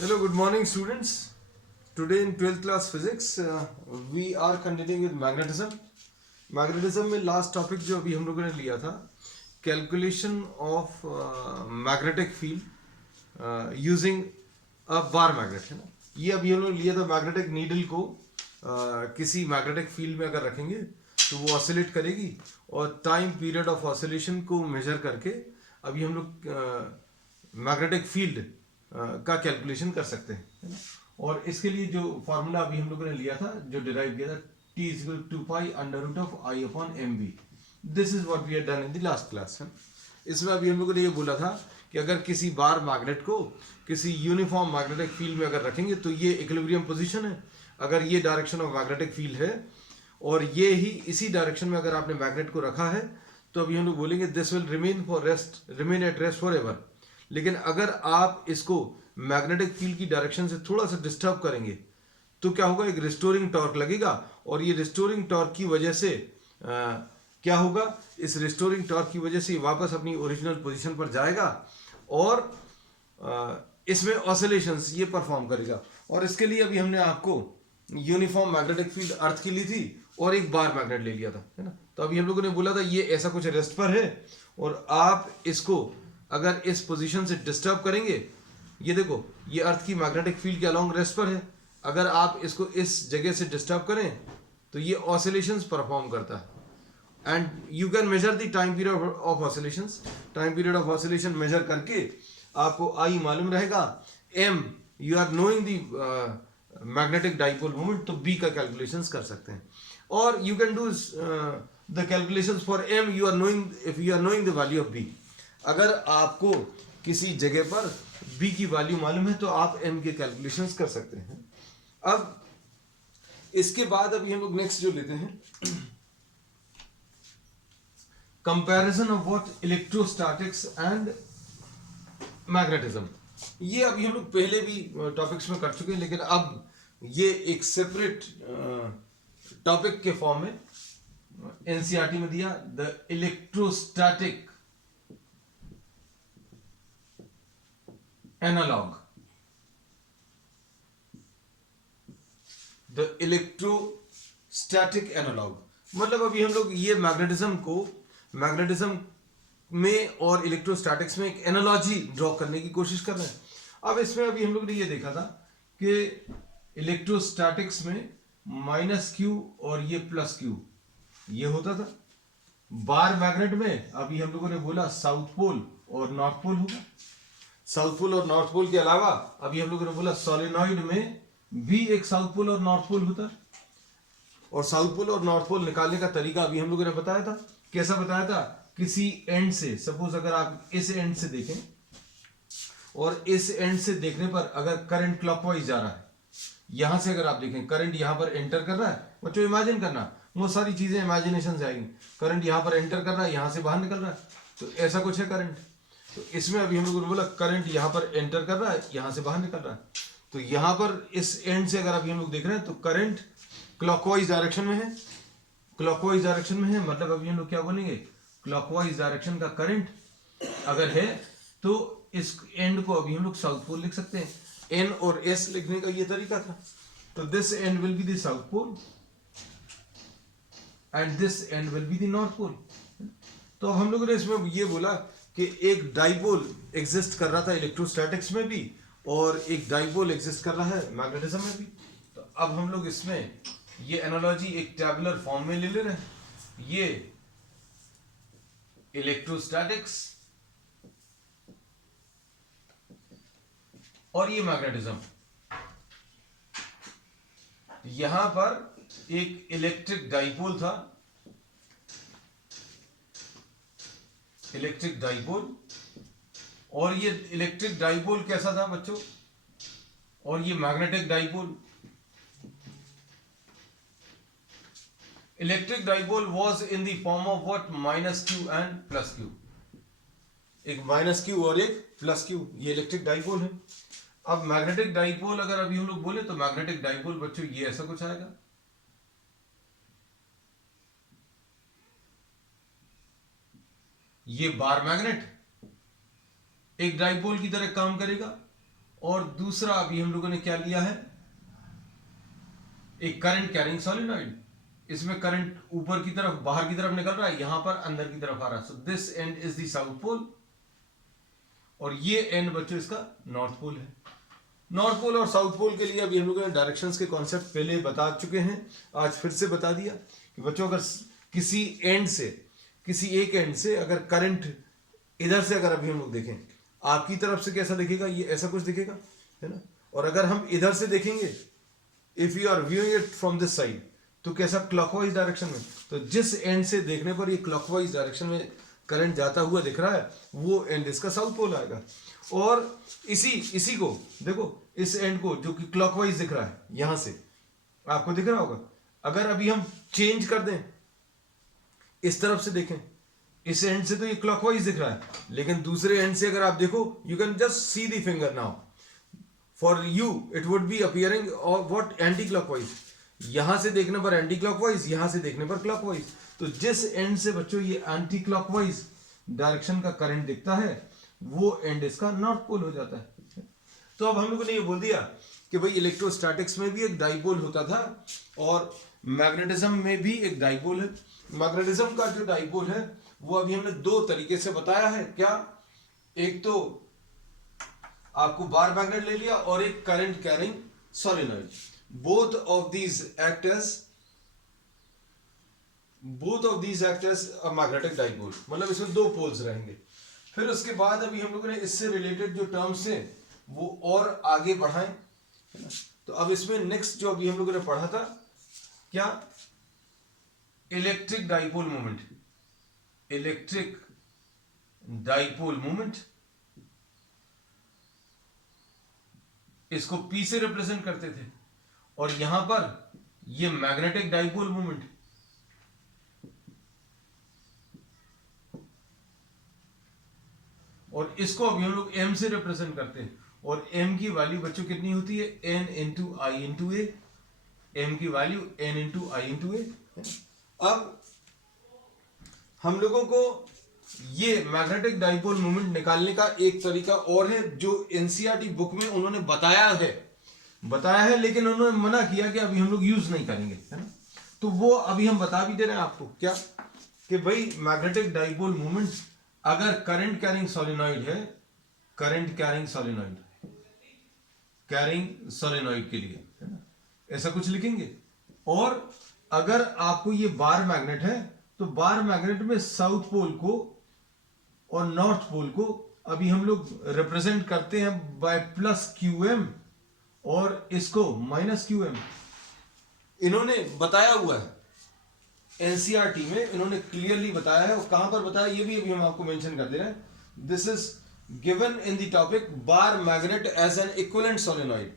Hello, good morning, students. Today in 12th class physics, we are continuing with magnetism. Magnetism में last topic जो अभी हम लोगों ने लिया था, calculation of magnetic field using a bar magnet, है ना. ये अभी हम लोग लिया था magnetic needle को किसी magnetic field में अगर रखेंगे तो वो ऑसिलेट करेगी और टाइम पीरियड ऑफ ऑसिलेशन को मेजर करके अभी हम लोग मैग्नेटिक फील्ड का कैलकुलेशन कर सकते हैं, है ना. और इसके लिए जो फॉर्मूला अभी हम लोगों ने लिया था, जो डिराइव किया था, T is equal to pi under root of I upon M B. This is what we have done in the last class. इसमें अभी हम लोगों ने ये बोला था कि अगर किसी बार मैग्नेट को किसी यूनिफॉर्म मैग्नेटिक फील्ड में अगर रखेंगे तो ये इक्विलिब्रियम पोजीशन है. अगर ये डायरेक्शन ऑफ मैग्नेटिक फील्ड है और ये ही इसी डायरेक्शन में अगर आपने मैग्नेट को रखा है तो अभी हम लोग बोलेंगे this will remain at rest for ever. लेकिन अगर आप इसको मैग्नेटिक फील्ड की डायरेक्शन से थोड़ा सा डिस्टर्ब करेंगे तो क्या होगा, एक रिस्टोरिंग टॉर्क लगेगा और ये रिस्टोरिंग टॉर्क की वजह से क्या होगा, इस रिस्टोरिंग टॉर्क की वजह से ये वापस अपनी ओरिजिनल पोजीशन पर जाएगा और इसमें ऑसिलेशंस ये परफॉर्म करेगा. और इसके लिए अभी हमने आपको यूनिफॉर्म मैग्नेटिक फील्ड अर्थ की ली थी और एक बार मैग्नेट ले लिया था, है ना. तो अभी हम लोगों ने बोला था ये ऐसा कुछ रेस्ट पर है और आप इसको अगर इस पोजीशन से डिस्टर्ब करेंगे, ये देखो ये अर्थ की मैग्नेटिक फील्ड के अलोंग रेस्ट पर है, अगर आप इसको इस जगह से डिस्टर्ब करें तो ये ऑसिलेशंस परफॉर्म करता है. And you can measure the time period of oscillations. Time period of oscillation measure करके आपको आई मालूम रहेगा, M you are knowing the magnetic dipole moment, तो बी का कैलकुलेशंस कर सकते हैं. और you can do the calculations for M you are knowing, if you are knowing the value of B. अगर आपको किसी जगह पर b की वैल्यू मालूम है तो आप m के कैलकुलेशंस कर सकते हैं. अब इसके बाद अभी हम लोग नेक्स्ट जो लेते हैं, comparison of what electrostatics and magnetism. ये अभी हम लोग पहले भी टॉपिक्स में कर चुके हैं, लेकिन अब ये एक सेपरेट टॉपिक के फॉर्म में एनसीईआरटी में दिया, the electrostatic analog. The electrostatic analog मतलब अभी हम लोग ये मैग्नेटिज्म में और इलेक्ट्रोस्टैटिक्स में एक एनालॉजी ड्रॉ करने की कोशिश कर रहे हैं. अब इसमें अभी हम लोग ने ये देखा था कि इलेक्ट्रोस्टैटिक्स में माइनस क्यू और ये प्लस क्यू ये होता था. बार मैग्नेट में अभी हम लोगों ने बोला साउथ पोल और नॉर्थ पोल होगा. साउथ पोल और नॉर्थ पोल के अलावा अभी हम लोगों ने बोला सोलेनॉइड में भी एक साउथ पोल और नॉर्थ पोल होता है. और साउथ पोल और नॉर्थ पोल निकालने का तरीका अभी हम लोगों ने बताया था. कैसा बताया था, किसी एंड से, सपोज अगर आप इस एंड से देखें और इस एंड से देखने पर अगर करंट क्लॉकवाइज जा रहा है, यहां से अगर आप देखें करंट यहां पर एंटर कर रहा है, बच्चों इमेजिन करना, वो सारी चीजें इमेजिनेशन से आएंगी. करंट यहां पर एंटर कर रहा है, यहां से बाहर निकल रहा है, तो ऐसा कुछ है करंट. तो इसमें अभी हम लोगों ने बोला करंट यहां पर एंटर कर रहा है, यहां से बाहर निकल रहा है. तो यहां पर इस एंड से अगर अभी हम लोग देख रहे हैं तो करंट क्लॉकवाइज डायरेक्शन में है. क्लॉकवाइज डायरेक्शन में है मतलब अभी हम लोग क्या बोलेंगे, क्लॉकवाइज डायरेक्शन का करंट अगर है तो इस एंड को अभी हम लोग साउथ पोल लिख सकते हैं. एन और एस लिखने का ये तरीका था. तो this end will be the south pole and this end will be the north pole. तो हम लोगों ने इसमें ये बोला कि एक डाइपोल एग्जिस्ट कर रहा था इलेक्ट्रोस्टैटिक्स में भी और एक डाइपोल एग्जिस्ट कर रहा है मैग्नेटिज्म में भी. तो अब हम लोग इसमें ये एनालॉजी एक टैबुलर फॉर्म में ले रहे हैं. ये इलेक्ट्रोस्टैटिक्स और ये मैग्नेटिज्म. यहां पर एक इलेक्ट्रिक डाइपोल था, इलेक्ट्रिक डाइपोल, और ये इलेक्ट्रिक डाइपोल कैसा था बच्चों, और ये magnetic dipole. Electric dipole was in the form of what, minus Q and plus Q. एक माइनस क्यू और एक प्लस क्यू, ये इलेक्ट्रिक डाइपोल है. अब मैग्नेटिक डाइपोल अगर अभी हम लोग बोले तो मैग्नेटिक डाइपोल बच्चों ये ऐसा कुछ आएगा. ये बार मैग्नेट एक डाइपोल की तरह काम करेगा और दूसरा अभी हम लोगों ने क्या लिया है, एक करंट कैरिंग सोलिनॉइड। इसमें करंट ऊपर की तरफ बाहर की तरफ निकल रहा है, यहां पर अंदर की तरफ आ रहा है। So this end is the south pole और ये एंड बच्चों इसका नॉर्थ पोल है। नॉर्थ पोल और साउथ पोल के लिए अभी हम लोगों ने डायरेक्शंस के कॉन्सेप्ट पहले बता चुके हैं, आज फिर से बता दिया कि बच्चों अगर किसी एंड से, किसी एक एंड से अगर करंट इधर से अगर अभी हम लोग देखें, आपकी तरफ से कैसा दिखेगा, ये ऐसा कुछ दिखेगा, है ना। और अगर हम इधर से देखेंगे, if you are viewing it from this side, तो कैसा, क्लॉकवाइज डायरेक्शन में। तो जिस एंड से देखने पर ये क्लॉकवाइज डायरेक्शन में करंट जाता हुआ दिख रहा है, वो एंड इसका साउथ पोल आएगा। और इसी को देखो, इस एंड को जो कि क्लॉकवाइज दिख रहा है, यहां से आपको दिख रहा होगा, अगर अभी हम चेंज कर दें, इस तरफ से देखें, इस एंड से तो ये क्लॉकवाइज दिख रहा है, लेकिन दूसरे एंड से अगर आप देखो, you can just see the finger now, for you it would be appearing what, anti clockwise. यहां से देखने पर एंटी क्लॉकवाइज, यहां से देखने पर क्लॉकवाइज। तो जिस एंड से बच्चों ये एंटी क्लॉकवाइज डायरेक्शन का करंट दिखता है, वो एंड इसका नॉर्थ पोल हो जाता है। तो अब हम लोगों ने ये बोल दिया कि भाई इलेक्ट्रोस्टैटिक्स में भी एक डाइपोल होता था और मैग्नेटिज्म में भी एक डाइपोल है। मैग्नेटिज्म का जो डाइपोल है वो अभी हमने दो तरीके से बताया है। क्या, एक तो आपको बार मैग्नेट ले लिया और एक current carrying solenoid. Both of these act as a magnetic dipole, मतलब इसमें दो पोल्स रहेंगे। फिर उसके बाद अभी हम लोगों ने इससे रिलेटेड जो टर्म्स हैं वो और आगे बढ़ाएं, है ना। तो अब इसमें नेक्स्ट जो अभी हम लोगों ने पढ़ा था, क्या, electric dipole moment. Electric dipole moment, इसको P से रिप्रेजेंट करते थे, और यहां पर ये मैग्नेटिक डाइपोल मोमेंट, और इसको अभी हम लोग M से रिप्रेजेंट करते हैं। और M की वैल्यू बच्चों कितनी होती है, N इंटू आई इंटू ए। M की वैल्यू N इंटू आई इंटू ए। अब हम लोगों को ये मैग्नेटिक डाइपोल मोमेंट निकालने का एक तरीका और है, जो एनसीईआरटी बुक में उन्होंने बताया है, लेकिन उन्होंने मना किया कि अभी हम लोग यूज नहीं करेंगे, है ना। तो वो अभी हम बता भी दे रहे हैं आपको, क्या, कि भाई मैग्नेटिक डाइपोल मोमेंट अगर करंट कैरिंग सोलेनॉइड है, करंट कैरिंग सोलेनॉइड के लिए, है ना, ऐसा कुछ लिखेंगे। और अगर आपको ये बार मैग्नेट है, तो बार मैग्नेट में साउथ पोल को और नॉर्थ पोल को अभी हम लोग रिप्रेजेंट करते हैं बाय प्लस QM और इसको माइनस QM। इन्होंने बताया हुआ है, एनसीईआरटी में इन्होंने क्लियरली बताया है। और कहां पर बताया ये भी अभी हम आपको मेंशन कर दे रहे हैं। This is given in the topic bar magnet as an equivalent solenoid,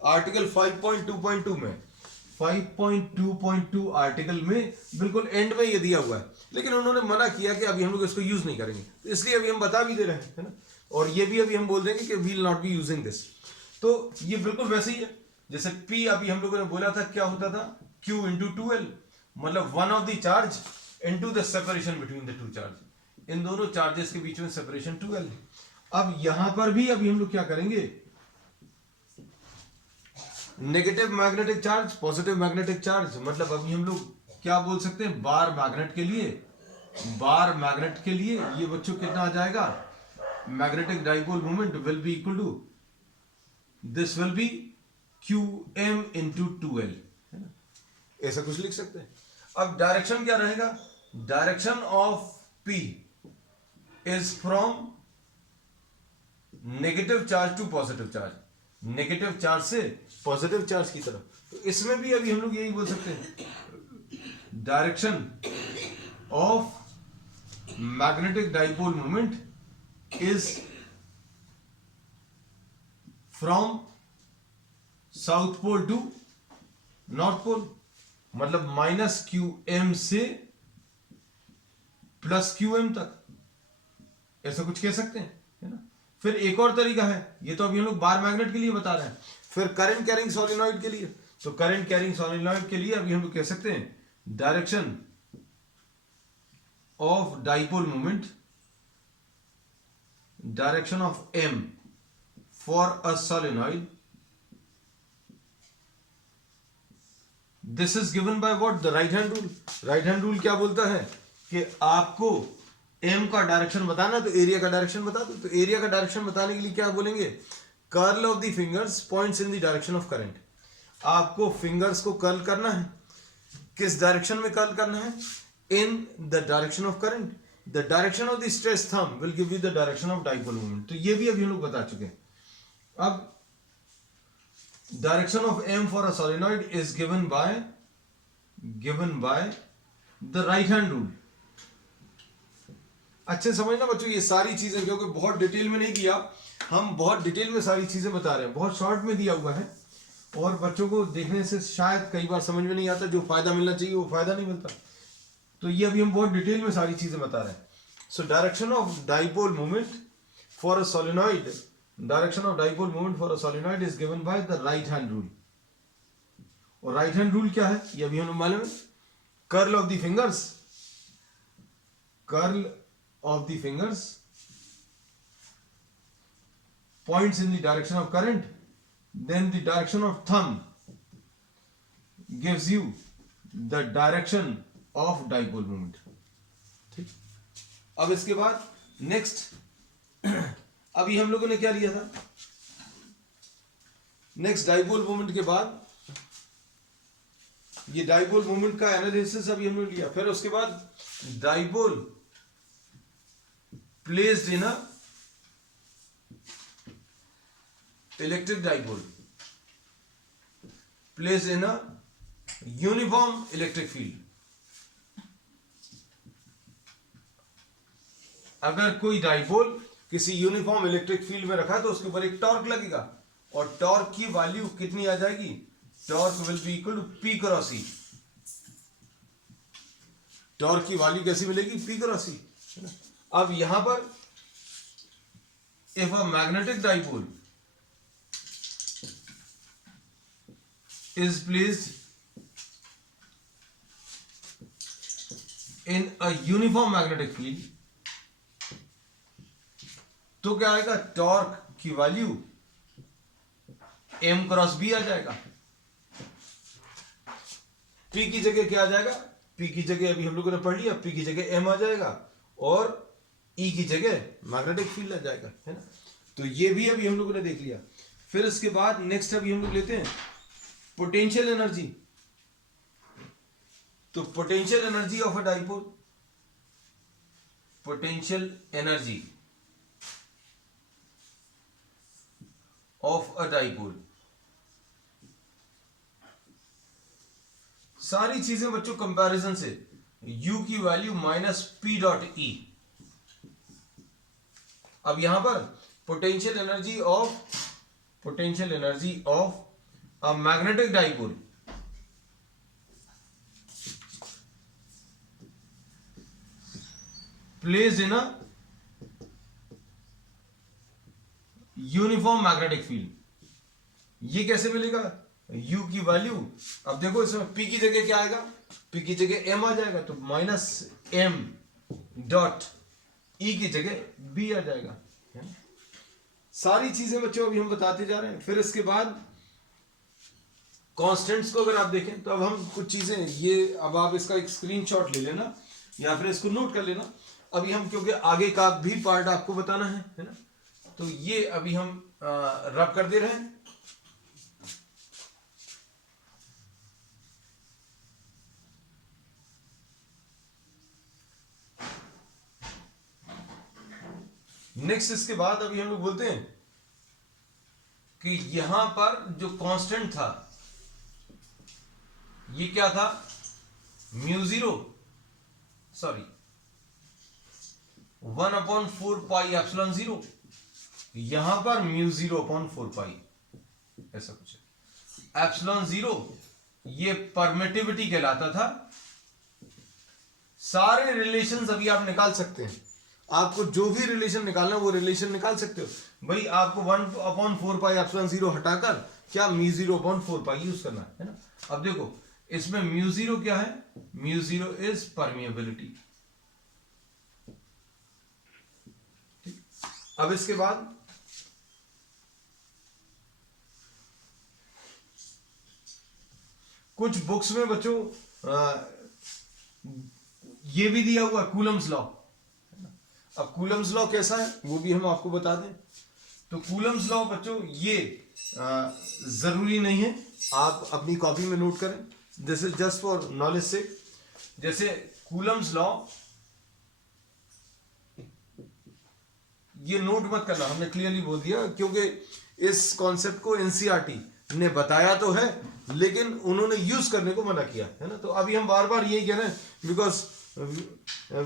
article 5.2.2 में, 5.2.2 आर्टिकल में बिल्कुल एंड में ये दिया हुआ है, लेकिन उन्होंने मना किया कि अभी हम लोग इसको यूज नहीं करेंगे, तो इसलिए अभी हम बता भी दे रहे हैं, है ना। और ये भी अभी हम बोल देंगे कि we will not be using this. तो ये बिल्कुल वैसे ही है जैसे P अभी हम लोगों ने बोला था, क्या होता था, Q इंटू 2L, मतलब one of the charge into the separation between the two charge. इन दोनों चार्जेस के बीच में सेपरेशन 2L है। अब यहां पर भी अभी हम लोग क्या करेंगे, negative magnetic charge, positive magnetic charge, मतलब अभी हम लोग क्या बोल सकते हैं, बार मैग्नेट के लिए ये बच्चों कितना आ जाएगा, magnetic dipole moment will be equal to, this will be QM into 2L, है ना, ऐसा कुछ लिख सकते हैं। अब डायरेक्शन क्या रहेगा, direction of P is from negative charge to positive charge, negative charge से पॉजिटिव चार्ज की तरफ। तो इसमें भी अभी हम लोग यही बोल सकते हैं, direction of magnetic dipole moment is from south pole to north pole, मतलब माइनस QM से प्लस QM तक, ऐसा कुछ कह सकते हैं, है ना। फिर एक और तरीका है, ये तो अभी हम लोग बार मैग्नेट के लिए बता रहे हैं। फिर करंट कैरिंग सोलेनॉइड के लिए, तो करंट कैरिंग सोलेनॉइड के लिए अभी हम लोग कह सकते हैं, direction of dipole moment, direction of M for a solenoid, this is given by what? The right hand rule. right hand rule क्या बोलता है कि आपको m का डायरेक्शन बताना, तो एरिया का डायरेक्शन बता दो। तो एरिया का डायरेक्शन बताने के लिए क्या बोलेंगे? Curl of the fingers points in the direction of current. आपको फिंगर्स को कर्ल करना है, किस डायरेक्शन में कर्ल करना है? In the direction of current. The direction of the stretch thumb will give you the direction of dipole moment. तो ये भी अभी हम लोग बता चुके हैं। अब direction of m for a solenoid is given by the right hand rule. अच्छे समझना बच्चों ये सारी चीजें, क्योंकि बहुत डिटेल में नहीं किया, हम बहुत डिटेल में सारी चीजें बता रहे हैं, बहुत शॉर्ट में दिया हुआ है और बच्चों को देखने से शायद कई बार समझ में नहीं आता, जो फायदा मिलना चाहिए वो फायदा नहीं मिलता। तो ये अभी हम बहुत डिटेल में सारी चीजें बता रहे हैं। So direction of dipole moment for a solenoid, direction of dipole moment for a solenoid is given by the right hand rule. और राइट हैंड रूल क्या है ये अभी हमें मालूम है। Curl of the fingers, curl of the fingers points in the direction of current, then the direction of thumb gives you the direction of dipole moment। ठीक, अब इसके बाद नेक्स्ट अभी हम लोगों ने क्या लिया था? नेक्स्ट डाइपोल मोमेंट के बाद ये डाइपोल मोमेंट का एनालिसिस अभी हमने लिया। फिर उसके बाद dipole placed in a electric dipole, placed in a uniform electric field। अगर कोई डाइपोल किसी यूनिफॉर्म इलेक्ट्रिक फील्ड में रखा है तो उसके ऊपर एक टॉर्क लगेगा और टॉर्क की वैल्यू कितनी आ जाएगी? Torque will be equal to P cross E. Torque की वैल्यू कैसी मिलेगी? P cross E. अब यहां पर if a magnetic dipole is placed in a uniform magnetic field, तो क्या आएगा? टॉर्क की वैल्यू m क्रॉस b आ जाएगा। p की जगह क्या आ जाएगा? p की जगह अभी हम लोगों ने पढ़ लिया, p की जगह m आ जाएगा और e की जगह मैग्नेटिक फील्ड आ जाएगा, है ना। तो ये भी अभी हम लोगों ने देख लिया। फिर इसके बाद नेक्स्ट अभी हम लोग लेते हैं पोटेंशियल एनर्जी। तो potential energy of a dipole, potential energy of a dipole, सारी चीजें बच्चों कंपैरिजन से, u की value minus P dot E. अब यहां पर potential energy of a magnetic dipole placed in a uniform magnetic field, ये कैसे मिलेगा? u की वैल्यू, अब देखो इसमें p की जगह क्या आएगा? p की जगह m आ जाएगा, तो माइनस m डॉट e की जगह b आ जाएगा, है ना। सारी चीजें बच्चों अभी हम बताते जा रहे हैं। फिर इसके बाद कांस्टेंट्स को अगर आप देखें तो अब हम कुछ चीजें, ये अब आप इसका एक स्क्रीनशॉट ले लेना या फिर इसको नोट कर लेना। अभी हम क्योंकि आगे का भी पार्ट आपको बताना है ना, तो ये अभी हम रब कर दे रहे हैं। नेक्स्ट इसके बाद अभी हम लोग बोलते हैं कि यहां पर जो कांस्टेंट था ये क्या था? Mu zero, sorry 1/4 epsilon zero. यहां पर म्यू 0/4, ऐसा कुछ है। एप्सिलॉन जीरो ये परमिटिविटी कहलाता था। सारे रिलेशंस अभी आप निकाल सकते हैं, आपको जो भी रिलेशन निकालना वो रिलेशन निकाल सकते हो भाई। आपको 1/4 एप्सिलॉन जीरो हटाकर क्या म्यू 0/4 यूज करना है ना। अब देखो इसमें म्यू जीरो क्या है? Mu zero is permeability. अब इसके बाद कुछ बुक्स में बच्चों ये भी दिया हुआ कूलम्स लॉ। अब कूलम्स लॉ कैसा है वो भी हम आपको बता दें। तो कूलम्स लॉ बच्चों ये जरूरी नहीं है, आप अपनी कॉपी में नोट करें, this is just for knowledge से। जैसे कूलम्स लॉ ये नोट मत करना, हमने क्लियरली बोल दिया, क्योंकि इस कॉन्सेप्ट को एनसीईआरटी ने बताया तो है लेकिन उन्होंने यूज करने को मना किया है ना। तो अभी हम बार बार यही कह रहे हैं because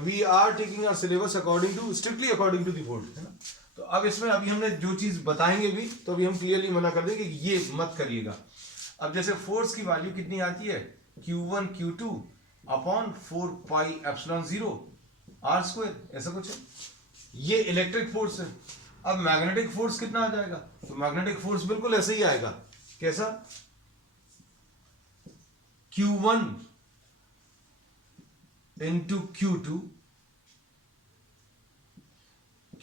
we are taking our syllabus according to strictly according to the board है ना। तो अब इसमें अभी हमने जो चीज बताएंगे भी तो अभी हम क्लियरली मना कर देंगे कि ये मत करिएगा। अब जैसे फोर्स की वैल्यू कितनी आती है, Q1 Q2 upon 4 pi epsilon 0 R square, ऐसा कुछ है। ये इलेक्ट्रिक फोर्स है। अब मैग्नेटिक फोर्स कितना आ जाएगा, तो मैग्नेटिक फोर्स बिल्कुल ऐसे ही आएगा, कैसा, Q1 इंटू Q2,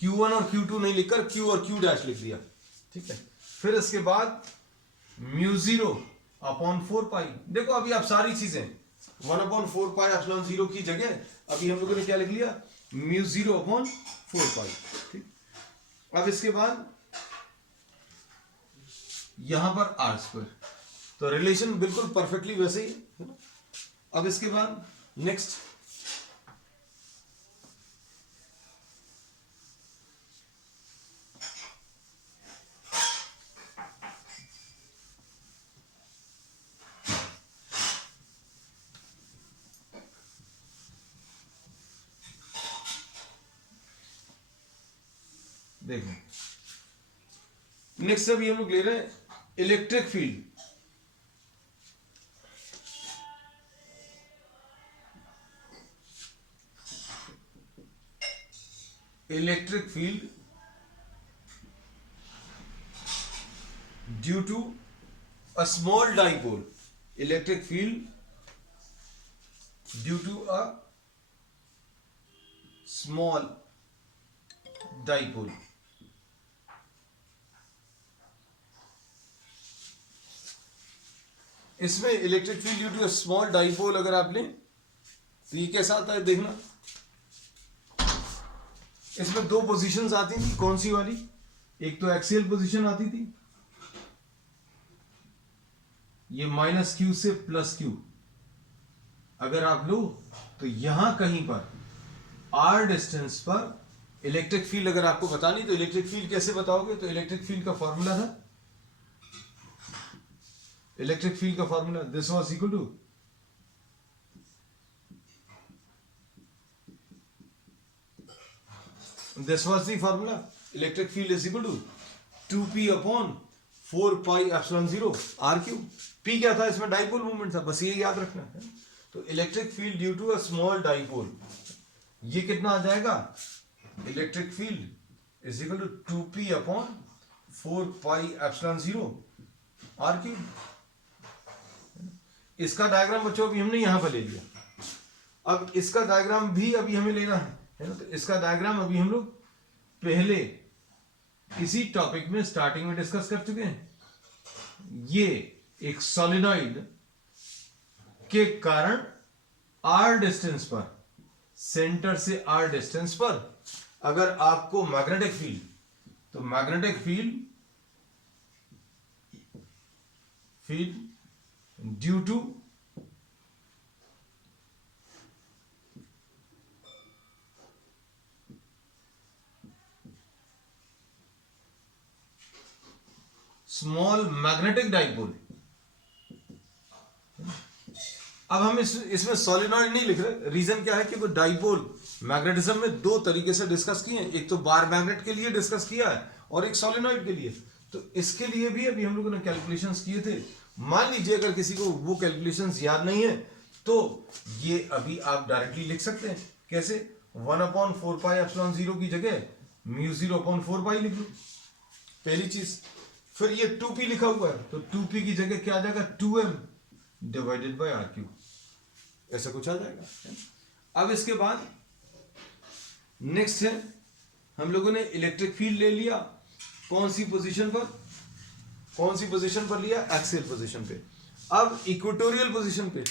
Q1 और Q2 नहीं लिखकर Q और Q डैश लिख दिया, ठीक है। फिर इसके बाद μ0 अपॉन 4 पाई। देखो अभी आप सारी चीजें 1/4 पाई एप्सिलॉन 0 की जगह अभी हम लोगों ने क्या लिख लिया, μ0 अपॉन 4 पाई, ठीक। अब इसके बाद यहां पर R स्क्वायर, तो रिलेशन बिल्कुल परफेक्टली वैसे ही है ना। अब इसके बाद नेक्स्ट देखो, नेक्स्ट अभी हम लोग ले रहे हैं electric field. Electric field due to a small dipole, electric field due to a small dipole. इसमें electric field due to a small dipole अगर आप लें तो ये कैसा आता है देखना। इसमें दो पोजीशंस आती थी, कौन सी वाली, एक तो एक्सियल पोजीशन आती थी, ये -q से +q अगर आप लो तो यहां कहीं पर r डिस्टेंस पर इलेक्ट्रिक फील्ड अगर आपको बतानी तो इलेक्ट्रिक फील्ड कैसे बताओगे, तो इलेक्ट्रिक फील्ड का फॉर्मूला था, इलेक्ट्रिक फील्ड का formula this was equal to this was the formula, electric field is equal to 2p upon 4 pi epsilon 0 r cube। p क्या था इसमें, डाइपोल मूवमेंट था, बस ये याद रखना है। तो electric field due to a small dipole, ये कितना आ जाएगा, electric field is equal to 2p upon 4 pi epsilon 0 r cube. इसका डायग्राम बच्चों अभी हमने यहां पर ले लिया, अब इसका डायग्राम भी अभी हमें लेना है ना। तो इसका डायग्राम अभी हम लोग पहले इसी टॉपिक में स्टार्टिंग में डिस्कस कर चुके हैं। ये एक सोलिनॉइड के कारण r डिस्टेंस पर, सेंटर से r डिस्टेंस पर अगर आपको मैग्नेटिक फील्ड, तो magnetic field due to small magnetic dipole. अब हम इसमें सोलिनॉइड नहीं लिख रहे, रीजन क्या है कि वो डाइपोल मैग्नेटिज्म में दो तरीके से डिस्कस किए हैं, एक तो बार मैग्नेट के लिए डिस्कस किया है और एक सोलिनॉइड के लिए। तो इसके लिए भी अभी हम लोगों ने कैलकुलेशंस किए थे। मान लीजिए अगर किसी को वो कैलकुलेशंस याद नहीं है तो ये अभी आप डायरेक्टली लिख सकते हैं, कैसे, 1/4 पाई एप्सिलॉन 0 की जगह μ0/4 पाई लिख लो, पहली चीज। फिर ये 2p लिखा हुआ है तो 2p की जगह क्या आ जाएगा, 2m divided by r cube, ऐसा कुछ आ जाएगा। अब इसके बाद नेक्स्ट है, हम लोगों ने इलेक्ट्रिक फील्ड ले लिया, कौन सी पोजीशन पर लिया, एक्सियल पोजीशन पे। अब इक्वेटोरियल पोजीशन पे,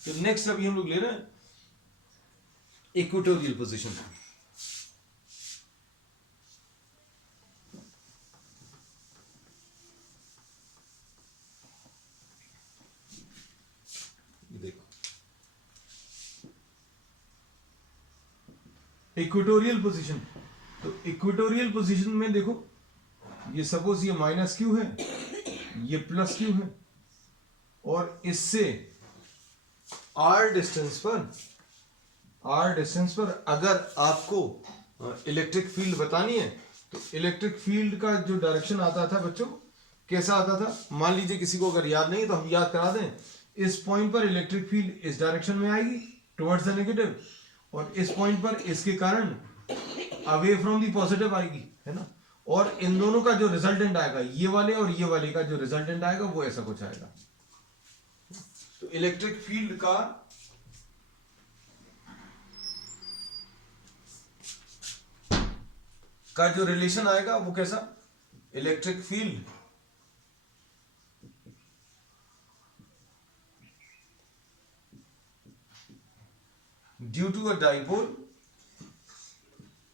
तो नेक्स्ट अभी हम लोग ले रहे हैं इक्वेटोरियल पोजीशन। देखो इक्वेटोरियल पोजीशन, तो इक्वेटोरियल पोजीशन में देखो ये सपोज ये माइनस क्यू है, ये प्लस क्यू है, और इससे आर डिस्टेंस पर अगर आपको इलेक्ट्रिक फील्ड बतानी है, तो इलेक्ट्रिक फील्ड का जो डायरेक्शन आता था बच्चों, कैसा आता था, मान लीजिए किसी को अगर याद नहीं है तो हम याद करा दें। इस पॉइंट पर इलेक्ट्रिक फील्ड इस डायरेक्शन में आएगी टुवर्ड्स द नेगेटिव, और इस पॉइंट पर इसके कारण अवे फ्रॉम दी पॉजिटिव आएगी, है ना। और इन दोनों का जो रिजल्टेंट आएगा, ये वाले और ये वाले का जो रिजल्टेंट आएगा वो ऐसा कुछ आएगा। तो इलेक्ट्रिक फील्ड का जो रिलेशन आएगा वो कैसा, electric field due to a dipole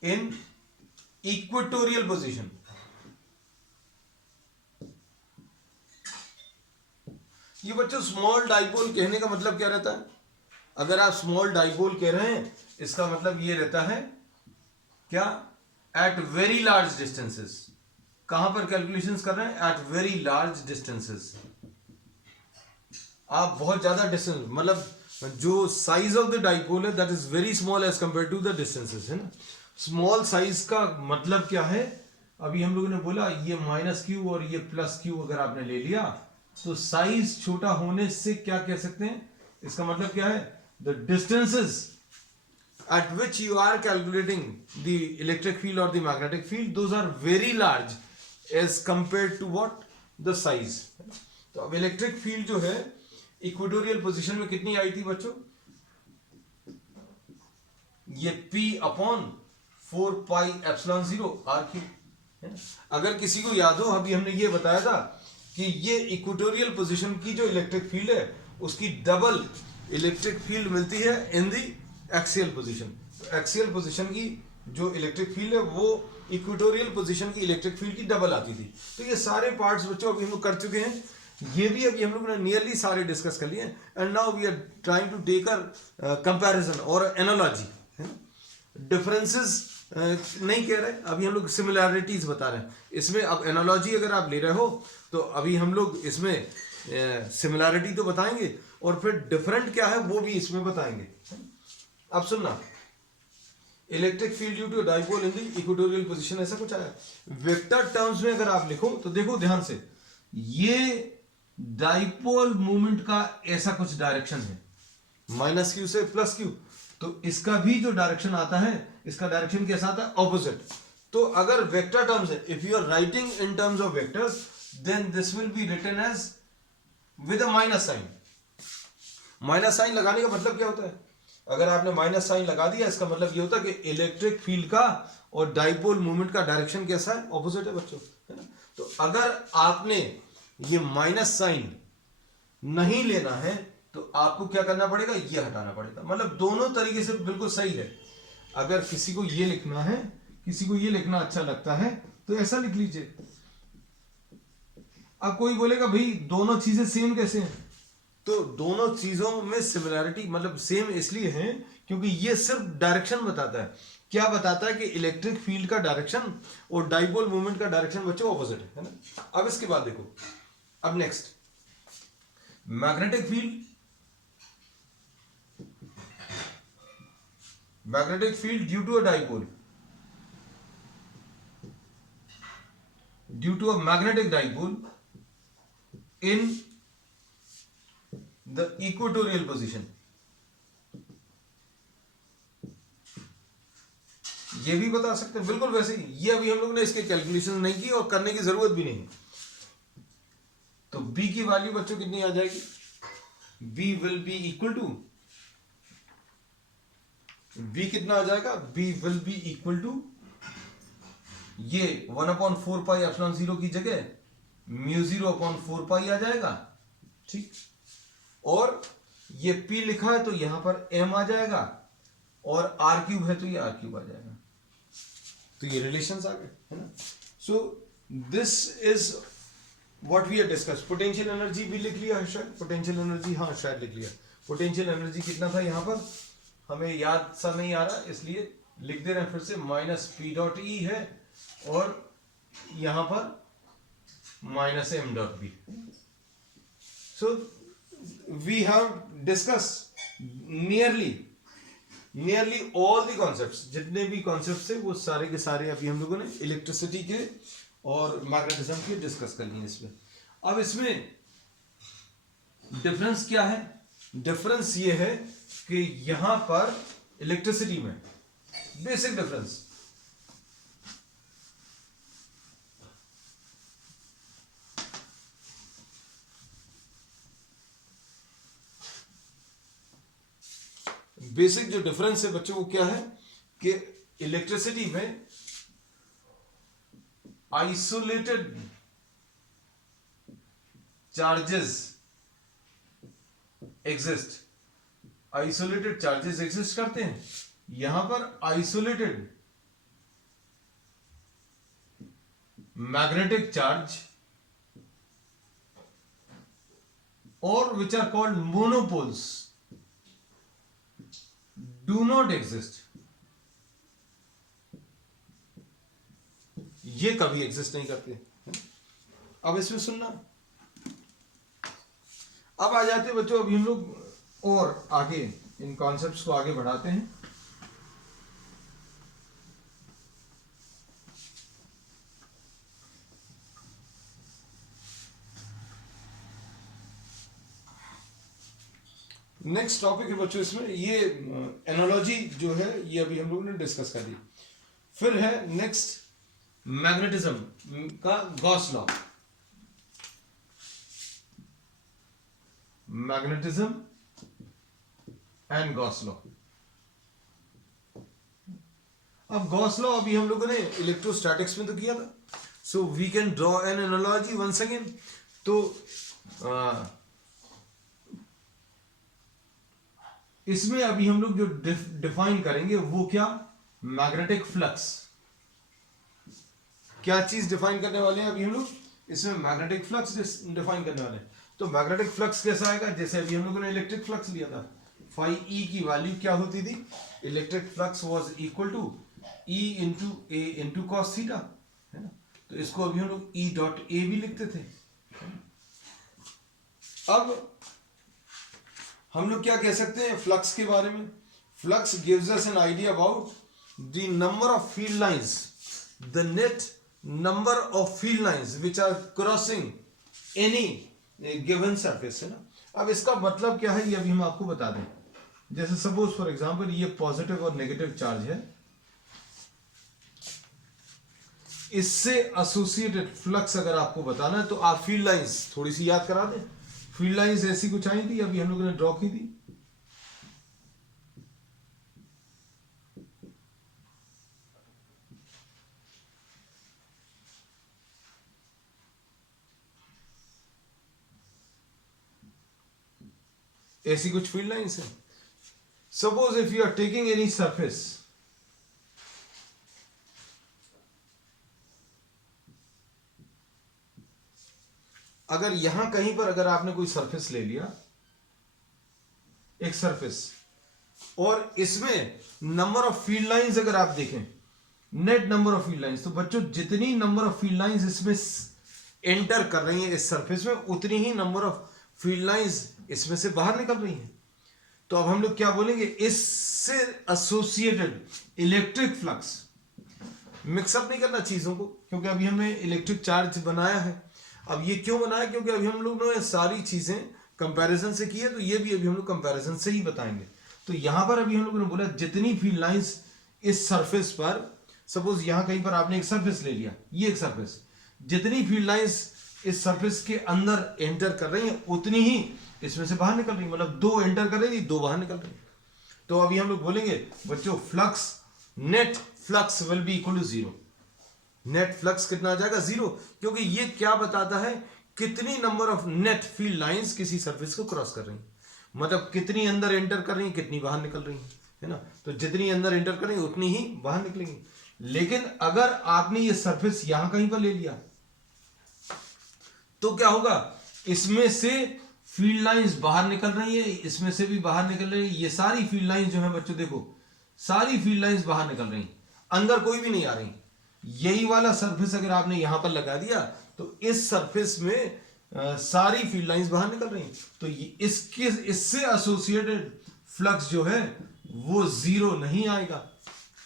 in equatorial position. ये बच्चों स्मॉल डाइपोल कहने का मतलब क्या रहता है, अगर आप स्मॉल डाइपोल कह रहे हैं इसका मतलब ये रहता है क्या, एट वेरी लार्ज डिस्टेंसेस। कहां पर कैलकुलेशंस कर रहे हैं, एट वेरी लार्ज डिस्टेंसेस। आप बहुत ज्यादा डिस्टेंस, मतलब जो साइज ऑफ द डाइपोल है that is very small as compare to the distances, है ना। स्मॉल साइज का मतलब क्या है, अभी हम लोगों ने बोला ये माइनस क्यू और ये प्लस क्यू अगर आपने ले लिया, तो साइज छोटा होने से क्या कह सकते हैं, इसका मतलब क्या है, the distances at which you are calculating the electric field or the magnetic field, those are very large as compared to what, the size। तो अब इलेक्ट्रिक फील्ड जो है इक्वेटोरियल पोजीशन में कितनी आई थी बच्चों, ये P upon 4 pi epsilon 0 r cube. अगर किसी को याद हो, अभी हमने ये बताया था कि ये इक्वेटोरियल पोजीशन की जो इलेक्ट्रिक फील्ड है उसकी डबल इलेक्ट्रिक फील्ड मिलती है इन दी एक्सियल पोजीशन। तो एक्सियल पोजीशन की जो इलेक्ट्रिक फील्ड है वो इक्वेटोरियल पोजीशन की इलेक्ट्रिक फील्ड की डबल आती थी। तो ये सारे पार्ट्स बच्चों अभी हम लोग कर चुके हैं, ये भी अभी हम लोग ने नियरली सारे डिस्कस कर लिए। And now we are trying to take a comparison और एनालॉजी, है ना। डिफरेंसेस नहीं कह रहे, अभी हम लोग सिमिलैरिटीज बता रहे हैं। इसमें अब एनालॉजी अगर आप ले रहे हो तो अभी हम लोग इसमें सिमिलैरिटी तो बताएंगे और फिर डिफरेंट क्या है वो भी इसमें बताएंगे। अब सुनना, electric field due to dipole in the equatorial position, ऐसा कुछ आया। वेक्टर टर्म्स में अगर आप लिखो तो देखो ध्यान से, ये डाइपोल मूवमेंट का ऐसा कुछ डायरेक्शन है, माइनस क्यू से प्लस क्यू, तो इसका भी जो डायरेक्शन आता है, इसका डायरेक्शन कैसा आता है, ऑपोजिट। तो अगर वेक्टर टर्म्स है, if you are writing in terms of vectors, then this will be written as with a minus sign. Minus sign लगाने का मतलब क्या होता है, अगर आपने माइनस साइन लगा दिया इसका मतलब ये होता है कि इलेक्ट्रिक फील्ड का और डाइपोल मूवमेंट का डायरेक्शन कैसा है, ऑपोजिट है बच्चों, है ना। तो अगर आपने ये माइनस साइन नहीं लेना है तो आपको क्या करना पड़ेगा, ये हटाना पड़ेगा। मतलब दोनों तरीके से बिल्कुल सही है। अगर किसी को ये लिखना है, किसी को ये लिखना अच्छा लगता है तो ऐसा लिख लीजिए। अब कोई बोलेगा भाई दोनों चीजें सेम कैसे हैं, तो दोनों चीजों में सिमिलैरिटी मतलब सेम इसलिए है क्योंकि ये सिर्फ डायरेक्शन बताता है। क्या बताता है कि इलेक्ट्रिक फील्ड का डायरेक्शन और डाइपोल मूवमेंट का डायरेक्शन बच्चों ऑपोजिट है ना। अब इसके बाद देखो, अब next magnetic field, magnetic field due to a dipole, due to a magnetic dipole in the equatorial position. ये भी बता सकते हैं बिल्कुल वैसे ही। ये अभी हम लोग ने इसके कैलकुलेशन नहीं की और करने की जरूरत भी नहीं। तो b की वैल्यू बच्चों कितनी आ जाएगी, b will be equal to, b कितना आ जाएगा, b will be equal to ये 1/4 पाई एप्सिलॉन 0 की जगह म्यू 0/4 पाई आ जाएगा, ठीक। और ये P लिखा है तो यहां पर M आ जाएगा, और R क्यूब है तो ये R क्यूब आ जाएगा। तो ये रिलेशंस आ गए, है ना। So this is what we have discuss. Potential energy भी लिख लिया है शायद, पोटेंशियल एनर्जी, हाँ शायद लिख लिया। पोटेंशियल एनर्जी कितना था यहाँ पर, हमें याद सा नहीं आ रहा, इसलिए लिख दे रहे हैं फिर से। माइनस पी डॉट ई है और यहाँ पर minus M dot B. So we have discuss nearly all the concepts, जितने भी कॉन्सेप्ट्स है वो सारे के सारे अभी हम लोगों ने इलेक्ट्रिसिटी के और मैग्नेटिज्म के डिस्कस कर लिए इसमें। अब इसमें डिफरेंस क्या है? डिफरेंस ये है कि यहां पर इलेक्ट्रिसिटी में बेसिक डिफरेंस, बेसिक जो डिफरेंस है बच्चों वो क्या है कि इलेक्ट्रिसिटी में isolated charges exist, isolated charges exist करते हैं। यहां पर आइसोलेटेड मैग्नेटिक चार्ज और which are called monopoles do not exist. ये कभी एग्जिस्ट नहीं करते। अब इसमें सुनना, अब आ जाते हैं बच्चों, अभी हम लोग और आगे इन कॉन्सेप्ट्स को आगे बढ़ाते हैं। नेक्स्ट टॉपिक है बच्चों इसमें, ये एनालॉजी जो है ये अभी हम लोगों ने डिस्कस कर दी। फिर है नेक्स्ट मैग्नेटिज्म का Gauss law. Magnetism and Gauss law. अब गॉस लॉ अभी हम लोगों ने इलेक्ट्रोस्टैटिक्स में तो किया था, so we can draw an analogy once again. तो इसमें अभी हम लोग जो डिफाइन करेंगे वो क्या, मैग्नेटिक फ्लक्स। क्या चीज डिफाइन करने वाले हैं अभी हम लोग इसमें, मैग्नेटिक फ्लक्स डिफाइन करने वाले हैं। तो मैग्नेटिक फ्लक्स कैसा आएगा, जैसे अभी हम लोगों ने इलेक्ट्रिक फ्लक्स लिया था, फाई ई की वैल्यू क्या होती थी, electric flux was equal to E into A into cos theta, है ना। तो इसको अभी हम लोग ई डॉट ए भी लिखते थे। अब हम लोग क्या कह सकते हैं फ्लक्स के बारे में, flux gives us an idea about the number of field lines, the net number of field lines which are crossing any given surface, है ना। अब इसका मतलब क्या है ये अभी हम आपको बता दें। जैसे सपोज फॉर एग्जांपल ये पॉजिटिव और नेगेटिव चार्ज है, इससे एसोसिएटेड फ्लक्स अगर आपको बताना है तो आप फील्ड लाइंस थोड़ी सी याद करा दें। फील्ड लाइंस ऐसी कुछ आई थी, अभी हम लोगों ने ड्रॉ की थी। ऐसी कुछ फील्ड लाइंस है। Suppose if you are taking any surface, अगर यहां कहीं पर अगर आपने कोई सरफेस ले लिया, एक सरफेस, और इसमें नंबर ऑफ फील्ड लाइंस अगर आप देखें, net number of field lines, तो बच्चों जितनी नंबर ऑफ फील्ड लाइंस इसमें एंटर कर रही हैं इस सरफेस में, उतनी ही नंबर ऑफ फील्ड लाइंस इसमें से बाहर निकल रही हैं। तो अब हम लोग क्या बोलेंगे, इससे एसोसिएटेड इलेक्ट्रिक फ्लक्स। मिक्सअप नहीं करना चीजों को, क्योंकि अभी हमने इलेक्ट्रिक चार्ज बनाया है। अब ये क्यों बनाया, क्योंकि अभी हम लोग ने सारी चीजें कंपैरिजन से की है, तो ये भी अभी हम लोग कंपैरिजन से ही बताएंगे। तो यहां पर अभी हम लोगों ने बोला जितनी फील्ड लाइंस इस सरफेस पर, सपोज यहां कहीं पर आपने एक सरफेस ले लिया, ये एक सरफेस, जितनी फील्ड लाइंस इस सरफेस के अंदर एंटर कर रही हैं उतनी ही इसमें से बाहर निकल रही, मतलब दो एंटर कर रही थी, दो बाहर निकल रही। तो अभी हम लोग बोलेंगे बच्चों flux, net flux will be equal to zero. Net flux कितना आ जाएगा, जीरो, क्योंकि ये क्या बताता है, कितनी number of net field lines किसी सरफेस को क्रॉस कर रही हैं। मतलब कितनी अंदर एंटर कर रही है, कितनी बाहर निकल रही है ना। तो जितनी अंदर एंटर कर रही है उतनी ही बाहर निकलेंगी। लेकिन अगर आपने ये सरफेस यहां कहीं पर ले लिया तो क्या होगा, इसमें से फील्ड लाइंस बाहर निकल रही है, इसमें से भी बाहर निकल रही है। ये सारी फील्ड लाइंस जो है बच्चों देखो, सारी फील्ड लाइंस बाहर निकल रही, अंदर कोई भी नहीं आ रही। यही वाला सरफेस अगर आपने यहां पर लगा दिया तो इस सरफेस में सारी फील्ड लाइंस बाहर निकल रही। तो इसके इससे एसोसिएटेड फ्लक्स जो है वो जीरो नहीं आएगा,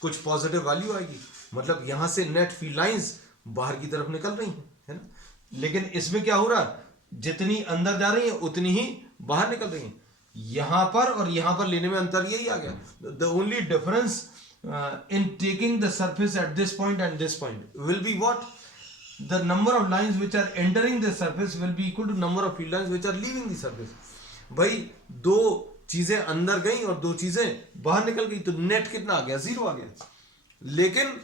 कुछ पॉजिटिव वैल्यू आएगी। मतलब यहां से नेट फील्ड लाइंस बाहर की तरफ निकल रही है ना। लेकिन इसमें क्या हो रहा है, जितनी अंदर जा रही है उतनी ही बाहर निकल रही है। यहां पर और यहां पर लेने में अंतर यही आ गया। The only difference in taking the surface at this point and this point will be what? The number of lines which are entering the surface will be equal to number of field lines which are leaving the surface. भाई दो चीजें अंदर गई और दो चीजें बाहर निकल गई, तो नेट कितना आ गया, जीरो आ गया। लेकिन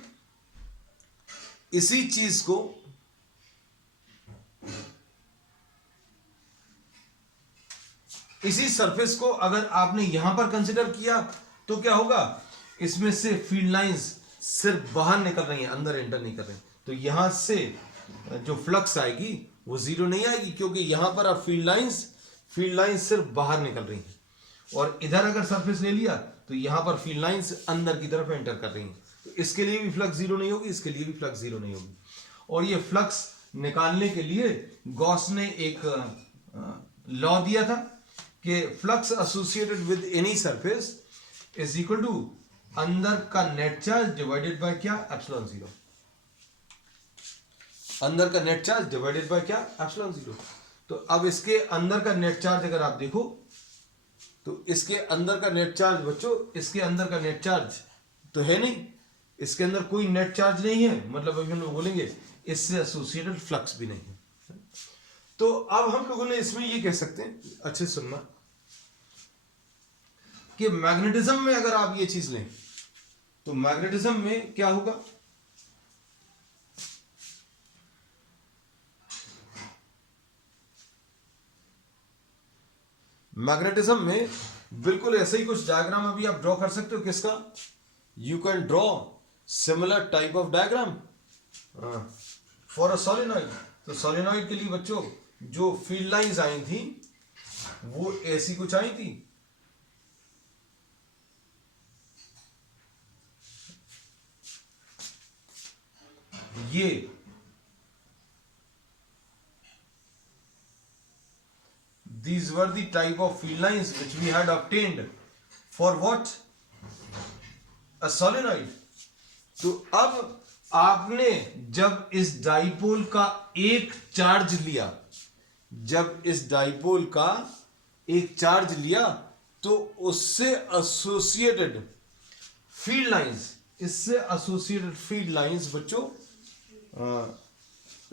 इसी चीज को इसी सरफेस को अगर आपने यहां पर कंसिडर किया तो क्या होगा, इसमें से फील्ड लाइंस सिर्फ बाहर निकल रही हैं, अंदर एंटर नहीं कर रही। तो यहां से जो फ्लक्स आएगी वो जीरो नहीं आएगी, क्योंकि यहां पर अब फील्ड लाइंस सिर्फ बाहर निकल रही हैं। और इधर अगर सरफेस ले लिया तो यहां पर फील्ड लाइंस अंदर की तरफ एंटर कर रही हैं। तो इसके लिए भी फ्लक्स जीरो नहीं होगी, इसके लिए भी फ्लक्स जीरो नहीं होगी। और ये फ्लक्स निकालने के लिए गॉस ने एक लॉ दिया था कि flux associated with any surface is equal to अंदर का नेट चार्ज डिवाइडेड बाय क्या, एप्सिलॉन जीरो। अंदर का नेट चार्ज डिवाइडेड बाय क्या, एप्सिलॉन जीरो। तो अब इसके अंदर का नेट चार्ज अगर आप देखो तो इसके अंदर का नेट चार्ज बच्चों, इसके अंदर का नेट चार्ज तो है नहीं, इसके अंदर कोई नेट चार्ज नहीं है। मतलब अभी हम लोग बोलेंगे इससे एसोसिएटेड फ्लक्स भी नहीं है। तो अब हम लोगों ने इसमें ये कह सकते हैं, अच्छे सुनना, कि मैग्नेटिज्म में अगर आप ये चीज लें तो मैग्नेटिज्म में क्या होगा, मैग्नेटिज्म में बिल्कुल ऐसे ही कुछ डायग्राम अभी आप ड्रॉ कर सकते हो। किसका, you can draw similar type of diagram for a solenoid. तो सोलेनॉइड के लिए बच्चों जो फील्ड लाइंस आई थी वो ऐसी कुछ आई थी। ये these were the type of field lines which we had obtained for what, a solenoid. तो अब आपने जब इस डाइपोल का एक चार्ज लिया, जब इस डाइपोल का एक चार्ज लिया तो उससे एसोसिएटेड फील्ड लाइंस, इससे एसोसिएटेड फील्ड लाइंस बच्चों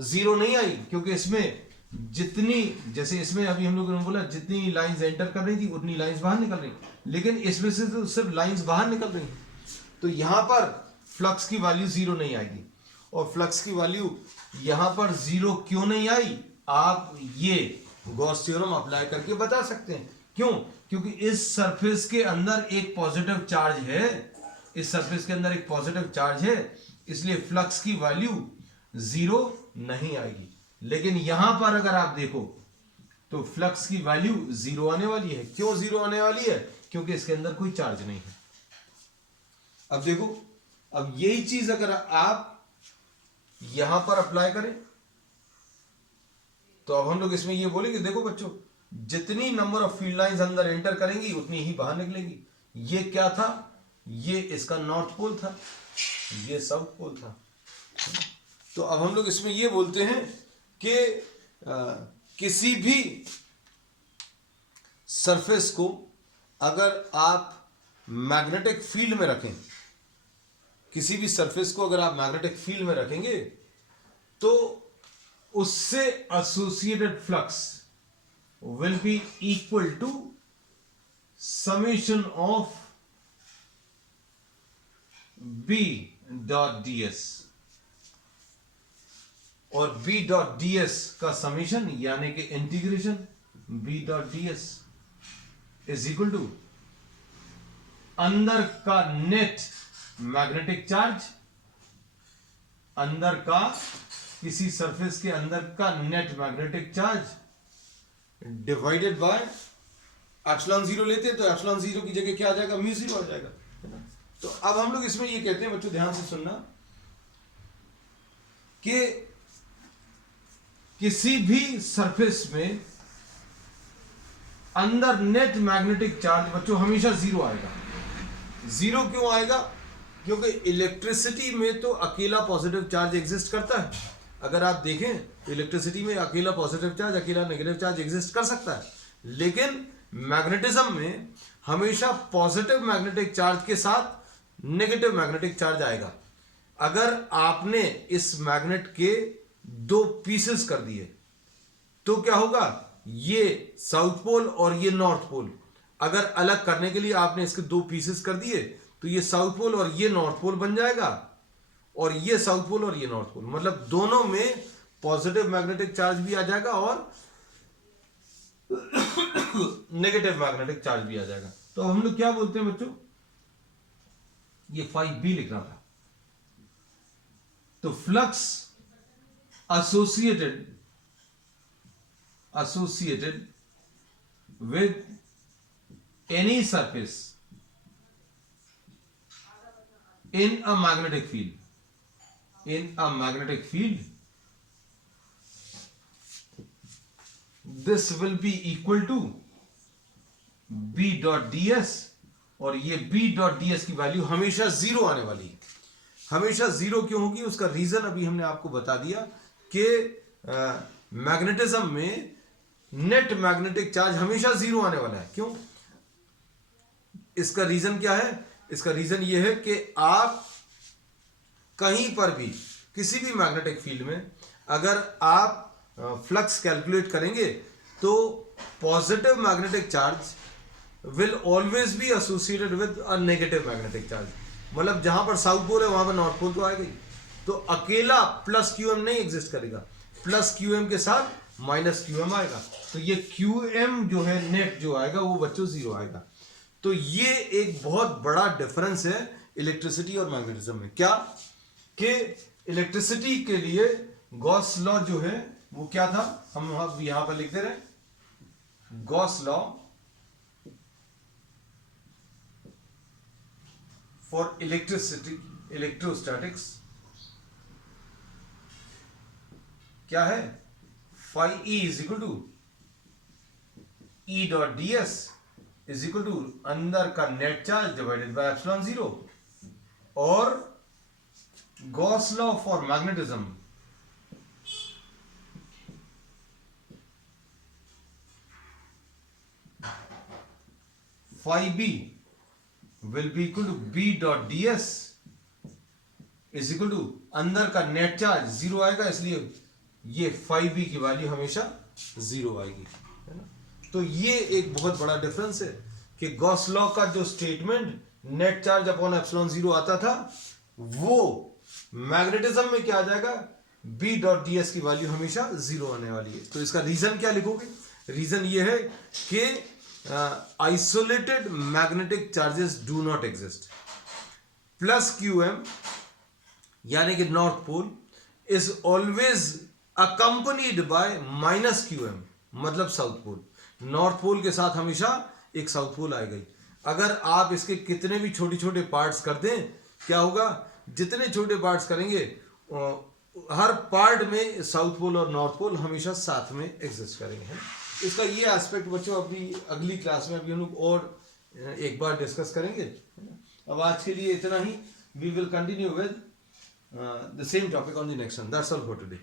जीरो नहीं आई, क्योंकि इसमें जितनी, जैसे इसमें अभी हम लोगों ने बोला जितनी लाइंस एंटर कर रही थी उतनी लाइंस बाहर निकल रही, लेकिन इसमें से तो सिर्फ लाइंस बाहर निकल रही। तो यहां पर फ्लक्स की वैल्यू जीरो नहीं आएगी। और फ्लक्स की वैल्यू यहां पर जीरो क्यों नहीं आई, आप ये गॉस थ्योरम अप्लाई करके बता सकते हैं। क्यों, क्योंकि इस सरफेस के अंदर एक पॉजिटिव चार्ज है, इस सरफेस के अंदर एक पॉजिटिव चार्ज है, इसलिए फ्लक्स की वैल्यू जीरो नहीं आएगी। लेकिन यहां पर अगर आप देखो तो फ्लक्स की वैल्यू जीरो आने वाली है। क्यों जीरो आने वाली है, क्योंकि इसके अंदर कोई चार्ज नहीं है। अब देखो, अब यही चीज अगर आप यहां पर अप्लाई करें तो अब हम लोग इसमें ये बोलेंगे, देखो बच्चों जितनी नंबर ऑफ फील्ड लाइंस अंदर एंटर करेंगी उतनी ही बाहर निकलेंगी। ये क्या था, ये इसका नॉर्थ पोल था, ये साउथ पोल था। तो अब हम लोग इसमें ये बोलते हैं कि किसी भी सरफेस को अगर आप मैग्नेटिक फील्ड में रखें, किसी भी सरफेस को अगर आप मैग्नेटिक फील्ड में रखेंगे तो उससे associated flux will be equal to summation of B dot D s. और बी डॉट डी एस का समेशन यानी कि integration B dot D S is equal to अंदर का नेट मैग्नेटिक चार्ज, अंदर का किसी सरफेस के अंदर का net magnetic charge divided by epsilon zero लेते हैं, तो एप्सिलॉन जीरो की जगह क्या आ जाएगा, म्यू जीरो आ जाएगा, है ना। तो अब हम लोग इसमें ये कहते हैं बच्चों, ध्यान से सुनना, कि किसी भी सरफेस में अंदर नेट मैग्नेटिक चार्ज बच्चों हमेशा जीरो आएगा। जीरो क्यों आएगा? क्योंकि इलेक्ट्रिसिटी में तो अकेला पॉजिटिव चार्ज एग्जिस्ट करता है। अगर आप देखें तो इलेक्ट्रिसिटी में अकेला पॉजिटिव चार्ज, अकेला नेगेटिव चार्ज एग्जिस्ट कर सकता है, लेकिन मैग्नेटिज्म में हमेशा पॉजिटिव मैग्नेटिक चार्ज के साथ नेगेटिव मैग्नेटिक चार्ज आएगा। अगर आपने इस मैग्नेट के दो पीसेस कर दिए तो क्या होगा, ये साउथ पोल और ये नॉर्थ पोल, अगर अलग करने के लिए आपने इसके दो पीसेस कर दिए तो ये साउथ पोल और ये नॉर्थ पोल बन जाएगा, और ये साउथ पोल और ये नॉर्थ पोल, मतलब दोनों में पॉजिटिव मैग्नेटिक चार्ज भी आ जाएगा और नेगेटिव मैग्नेटिक चार्ज भी आ जाएगा। तो हम लोग क्या बोलते हैं बच्चों, ये 5b लिखना था। तो flux associated with any surface in a magnetic field, this will be equal to b dot ds, और ये b dot ds की वैल्यू हमेशा जीरो आने वाली है। हमेशा जीरो क्यों होगी, उसका रीजन अभी हमने आपको बता दिया कि मैग्नेटिज्म में नेट मैग्नेटिक चार्ज हमेशा जीरो आने वाला है। क्यों? इसका रीजन क्या है? इसका रीजन ये है कि आप कहीं पर भी किसी भी मैग्नेटिक फील्ड में अगर आप फ्लक्स कैलकुलेट करेंगे तो positive magnetic charge will always be associated with a negative magnetic charge. मतलब जहां पर साउथ पोल है वहां पर नॉर्थ पोल तो आएगा ही, तो अकेला प्लस क्यूएम नहीं एग्जिस्ट करेगा, प्लस क्यूएम के साथ माइनस क्यूएम आएगा, तो ये क्यूएम जो है नेट जो आएगा वो बच्चों जीरो आएगा। तो ये एक बहुत बड़ा डिफरेंस है इलेक्ट्रिसिटी और मैग्नेटिज्म में। क्या कि इलेक्ट्रिसिटी के लिए गॉस लॉ जो है वो क्या था, हम यहां पर लिखते रहे, गॉस लॉ फॉर इलेक्ट्रोस्टैटिक्स क्या है, phi E is equal to E dot D S is equal to अंदर का net charge divided by epsilon zero, और Gauss law for magnetism phi B will be equal to b dot ds is equal to अंदर का net charge zero आएगा, इसलिए ये 5b की value हमेशा जीरो आएगी, है ना। तो ये एक बहुत बड़ा डिफरेंस है कि गॉस लॉ का जो statement net charge upon epsilon zero आता था, वो मैग्नेटिज्म में क्या आ जाएगा, b डॉट ds की वैल्यू हमेशा जीरो आने वाली है। तो इसका रीजन क्या लिखोगे? रीजन ये है कि isolated magnetic charges do not exist. Plus QM यानी कि north pole is always accompanied by minus QM, मतलब साउथ पोल। नॉर्थ पोल के साथ हमेशा एक साउथ पोल आएगा। अगर आप इसके कितने भी छोटे छोटे पार्ट्स कर दें, क्या होगा, जितने छोटे पार्ट्स करेंगे हर पार्ट में साउथ पोल और नॉर्थ पोल हमेशा साथ में एग्जिस्ट करेंगे। इसका ये एस्पेक्ट बच्चों अभी अगली क्लास में अभी हम लोग और एक बार डिस्कस करेंगे। अब आज के लिए इतना ही। We will continue with the same topic on the next one. That's all for today.